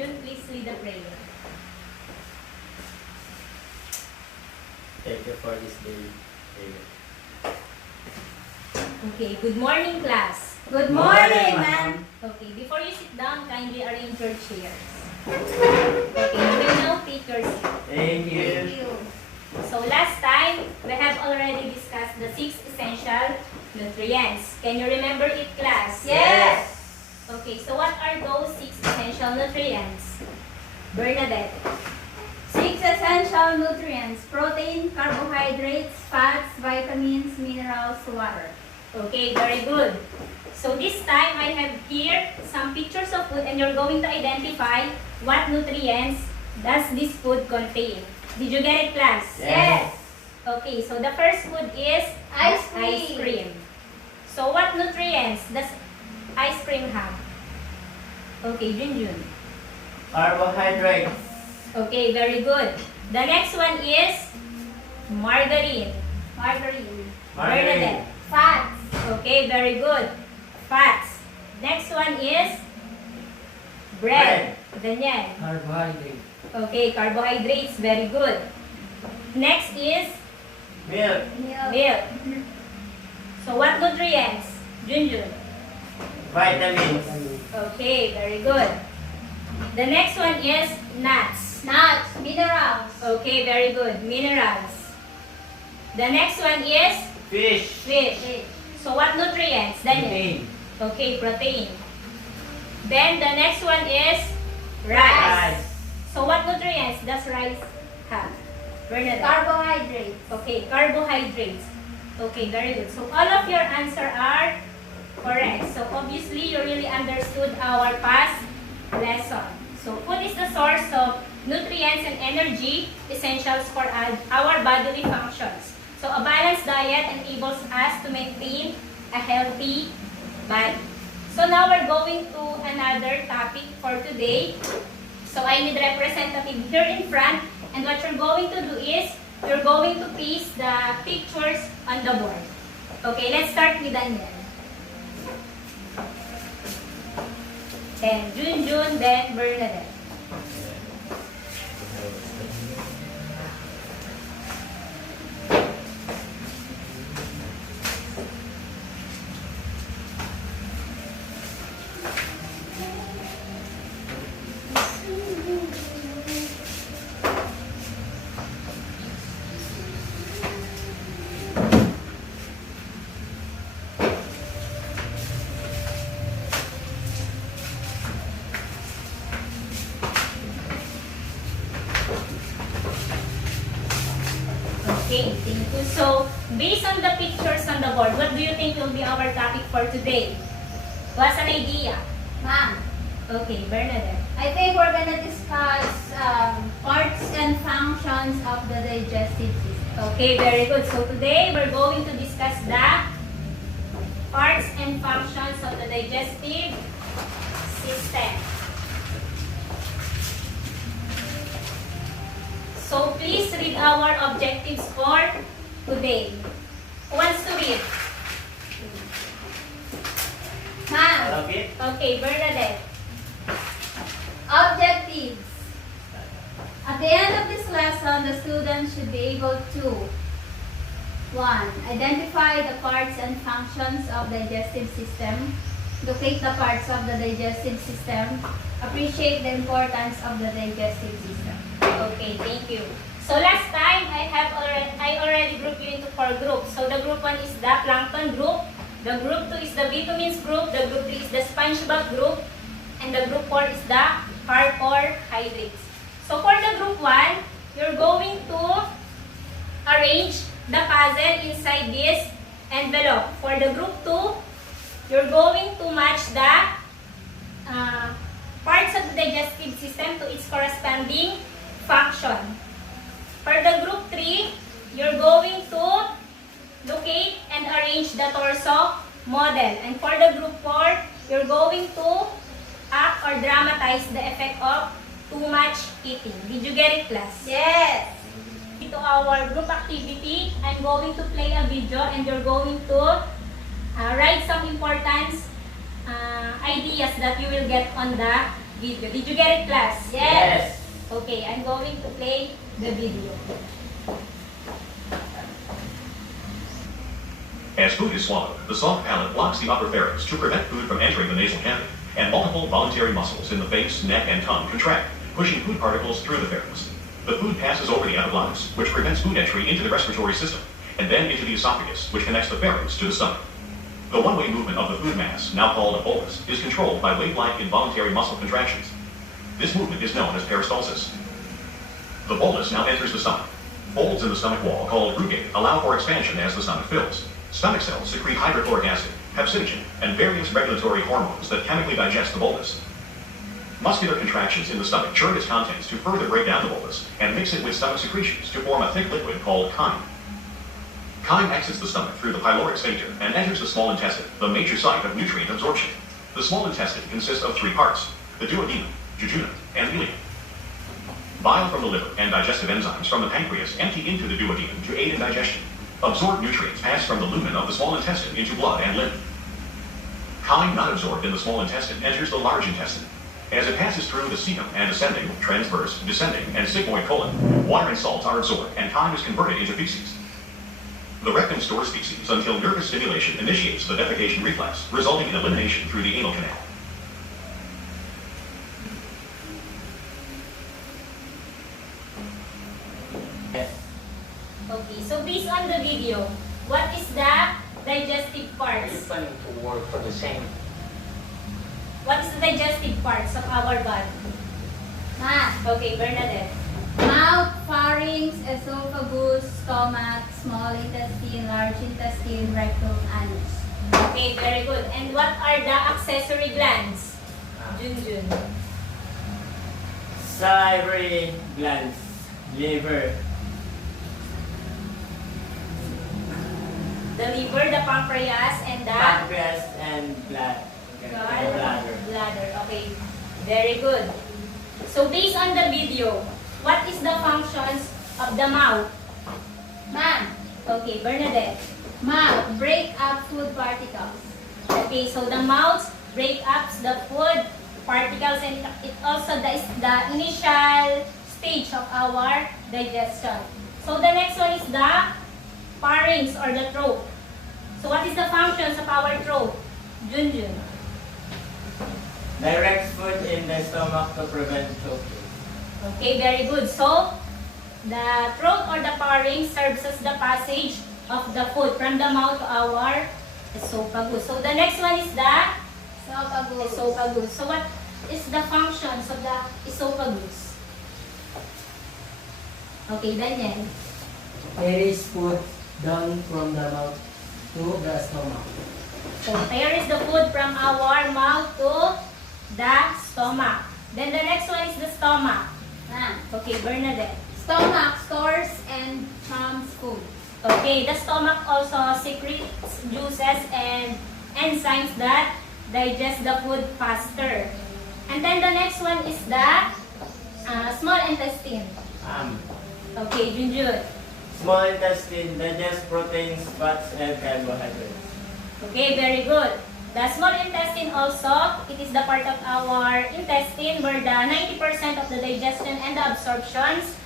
Junjun, please lead the prayer. Thank you for this day. Amen. Okay, good morning, class. Good morning, ma'am. Okay, before you sit down, kindly arrange your chairs. Okay, you will now take your seat. Thank you. Thank you. So last time, we have already discussed the 6 essential nutrients. Can you remember it, class? Yes. Okay, so what are those 6 essential nutrients? Bernadette. 6 essential nutrients: protein, carbohydrates, fats, vitamins, minerals, water. Okay, very good. So this time, I have here some pictures of food and you're going to identify what nutrients does this food contain. Did you get it, class? Yes. Okay, so the first food is Ice ice cream. cream. So what nutrients does ice cream have? Okay, Junjun. Carbohydrates. Okay, very good. The next one is margarine. Margarine. Bernadette. Fats. Okay, very good. Fats. Next one is bread. Daniel. Carbohydrates. Okay, carbohydrates. Very good. Next is Milk. milk. So what nutrients? Junjun. Vitamins. Okay, very good. The next one is nuts. Nuts. Minerals. Okay, very good. Minerals. The next one is Fish. fish. So what nutrients? Daniel. Okay, protein. Then the next one is rice. So what nutrients does rice have? Bernadette. Carbohydrates. Okay, carbohydrates. Okay, very good. So all of your answer are correct. So obviously you really understood our past lesson. So food is the source of nutrients and energy essentials for our bodily functions. So a balanced diet enables us to maintain a healthy body. So now we're going to another topic for today. So I need representative here in front, and what you're going to do is you're going to paste the pictures on the board. Okay, let's start with Daniel. Then Junjun, then Bernadette. Okay, thank you. So, based on the pictures on the board, what do you think will be our topic for today? What's an idea? Ma'am, Okay, Bernadette. I think we're gonna discuss parts and functions of the digestive system. Okay, very good. So today we're going to discuss the parts and functions of the digestive system. So please read our objectives for today. Who wants to read? Ma'am, Okay. Okay, Bernadette. objectives. At the end of this lesson, the students should be able to 1. Identify the parts and functions of the digestive system. Locate the parts of the digestive system. Appreciate the importance of the digestive system. Okay, thank you. So last time I already grouped you into 4 groups. So the group 1 is the plankton group, the group 2 is the vitamins group, the group 3 is the SpongeBob group, and the group 4 is the carbohydrates. So for the group 1, you're going to arrange the puzzle inside this envelope. For the group 2, you're going to match the parts of the digestive system to its corresponding function. For the group 3, you're going to locate and arrange the torso model. And for the group 4, you're going to act or dramatize the effect of too much eating. Did you get it, class? Yes. To our group activity, I'm going to play a video and you're going to write some important ideas that you will get on the video. Did you get it, class? Yes. Okay, I'm going to play the video. As food is swallowed, the soft palate blocks the upper pharynx to prevent food from entering the nasal cavity, and multiple voluntary muscles in the face, neck, and tongue contract, pushing food particles through the pharynx. The food passes over the epiglottis, which prevents food entry into the respiratory system, and then into the esophagus, which connects the pharynx to the stomach. The one-way movement of the food mass, now called a bolus, is controlled by wave-like involuntary muscle contractions. This movement is known as peristalsis. The bolus now enters the stomach. Folds in the stomach wall, called rugate, allow for expansion as the stomach fills. Stomach cells secrete hydrochloric acid, pepsinogen, and various regulatory hormones that chemically digest the bolus. Muscular contractions in the stomach churn its contents to further break down the bolus and mix it with stomach secretions to form a thick liquid called chyme. Chyme exits the stomach through the pyloric sphincter and enters the small intestine, the major site of nutrient absorption. The small intestine consists of 3 parts: the duodenum, jejunum, and ileum. Bile from the liver and digestive enzymes from the pancreas empty into the duodenum to aid in digestion. Absorbed nutrients pass from the lumen of the small intestine into blood and lymph. Chyme not absorbed in the small intestine enters the large intestine. As it passes through the cecum and ascending, transverse, descending, and sigmoid colon, water and salts are absorbed and chyme is converted into feces. The rectum stores feces until nervous stimulation initiates the defecation reflex, resulting in elimination through the anal canal. Yes. Okay, so based on the video, what is the digestive Are you parts? planning to work for the same? What is the digestive parts of our body? Math. Okay, Bernadette. Mouth, pharynx, esophagus, stomach, small intestine, large intestine, rectum, anus. Okay, very good. And what are the accessory glands? Junjun. Salivary glands, liver, The liver, the pancreas, and the pancreas, and bladder. bladder. Okay, very good. So based on the video, what is the functions of the mouth? Ma'am, Okay, Bernadette. mouth, break up food particles. Okay, so the mouth break up the food particles, and it also is the initial stage of our digestion. So the next one is the pharynx or the throat. So what is the functions of our throat? Junjun. Directs food in the stomach to prevent choking. Okay, very good. So the throat or the pharynx serves as the passage of the food from the mouth to our esophagus. So the next one is the esophagus. So what is the functions of the esophagus? Okay, Daniel. Carries food down from the mouth to the stomach. So here is the food from our mouth to the stomach. Then the next one is the stomach. Ma'am, Okay, Bernadette. stomach stores and pumps food. Okay, the stomach also secretes juices and enzymes that digest the food faster. And then the next one is the small intestine. Okay, Junjun. Small intestine digests proteins, fats, and carbohydrates. Okay, very good. The small intestine also, it is the part of our intestine where the 90% of the digestion and the absorptions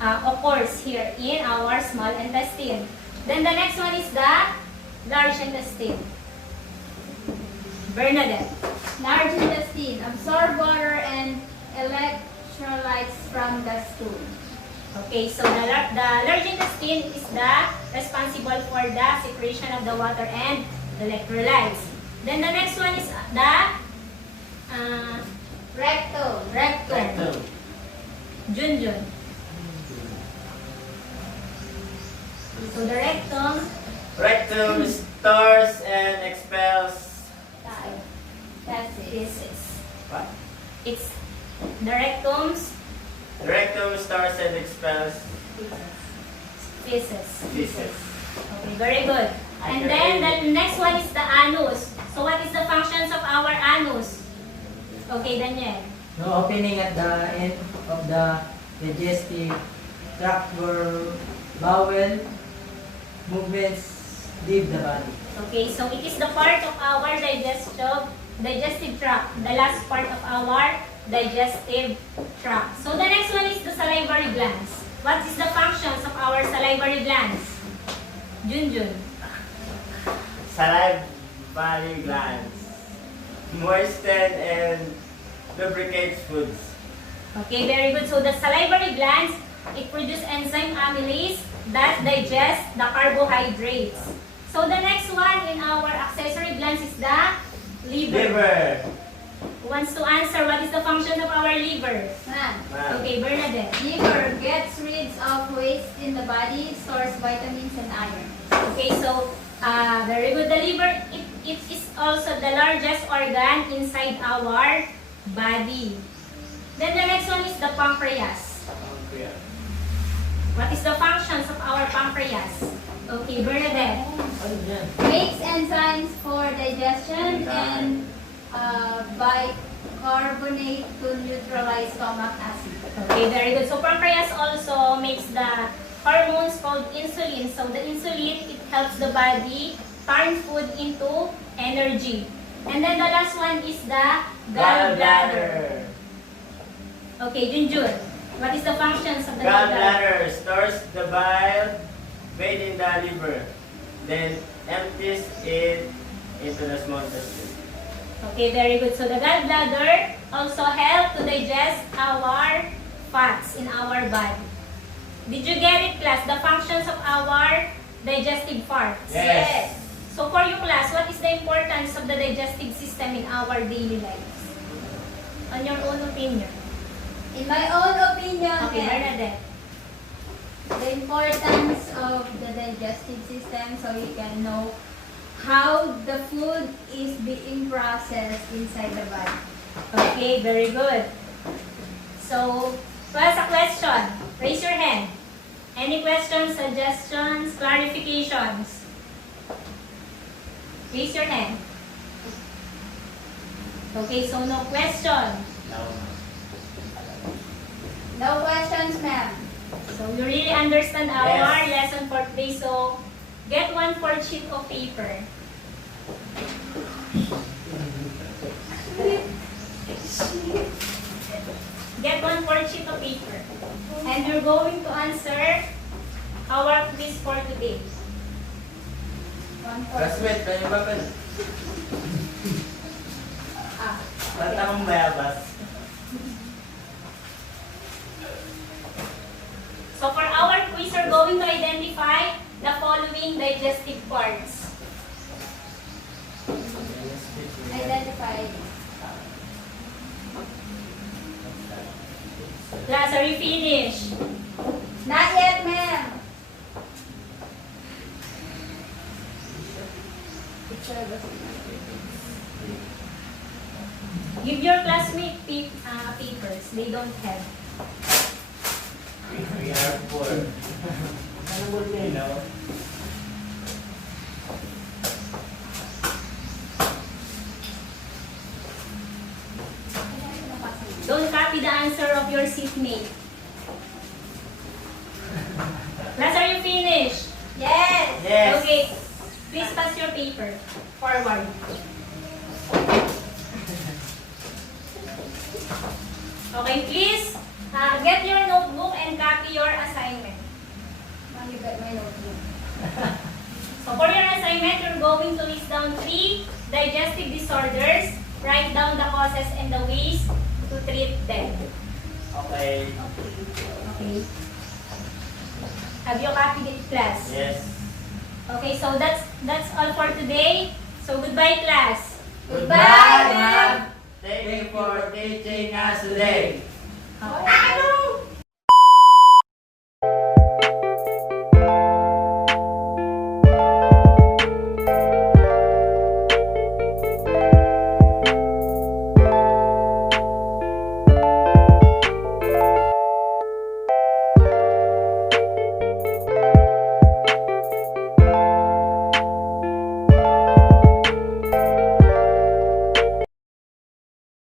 occurs here in our small intestine. Then the next one is the large intestine. Bernadette. Large intestine, absorb water and electrolytes from the stool. Okay, so the large intestine is the responsible for the secretion of the water and electrolytes. Then the next one is the Rectum. Rectum. Junjun. So the rectum, Rectum stores and expels. feces. What? It's the rectum's The rectum stores and expels feces. feces. Okay, very good. And then the next one is the anus. So what is the functions of our anus? Okay, Daniel. No opening at the end of the digestive tract where bowel movements leave the body. Okay, so it is the part of our digestive tract, the last part of our digestive tract. So the next one is the salivary glands. What is the functions of our salivary glands? Junjun. Salivary glands moisten and lubricates foods. Okay, very good. So the salivary glands, it produces enzyme amylase that digests the carbohydrates. So the next one in our accessory glands is the liver. Liver. Who wants to answer what is the function of our liver? Ma'am. Okay, Bernadette. Liver gets rid of waste in the body, stores vitamins and iron. Okay, so very good. The liver, it is also the largest organ inside our body. Then the next one is the pancreas. Pancreas. What is the functions of our pancreas? Okay, Bernadette. Ano yan? Makes enzymes for digestion and bicarbonate to neutralize stomach acid. Okay, very good. So pancreas also makes the hormones called insulin. So the insulin, it helps the body turn food into energy. And then the last one is the gallbladder. Okay, Junjun. What is the functions of the gallbladder? Gallbladder stores the bile made in the liver, then empties it into the small intestine. Okay, very good. So the gallbladder also help to digest our fats in our body. Did you get it, class? The functions of our digestive parts. Yes. So for you, class, what is the importance of the digestive system in our daily lives? On your own opinion. In my own opinion, Okay, ma'am, Bernadette. the importance of the digestive system so you can know how the food is being processed inside the body. Okay, very good. So, who has a question? Raise your hand. Any questions, suggestions, clarifications? Raise your hand. Okay, so no question. No questions, ma'am. So, you really understand our Yes. lesson for today. So, get 1/4 sheet of paper. Get 1/4 sheet of paper. And you're going to answer our quiz for today. 1/4. Classmate, tayo ba ka? Ah, Ba't akong bayabas? So for our quiz, we're going to identify the following digestive parts. identify. Class, are you finished? Not yet, ma'am. Give your classmate papers. They don't have. We are poor. Ano mo nila? Don't copy the answer of your seatmate. Class, are you finished? Yes. Yes. Okay. Please pass your paper forward. Okay, please get your notebook and copy your assignment. Ma'am, you got my notebook. So for your assignment, you're going to list down 3 digestive disorders. Write down the causes and the ways to treat them. Okay. Okay. Have you copied it, class? Yes. Okay, so that's all for today. So goodbye, class. Goodbye, ma'am. Thank you for teaching us today. Okay.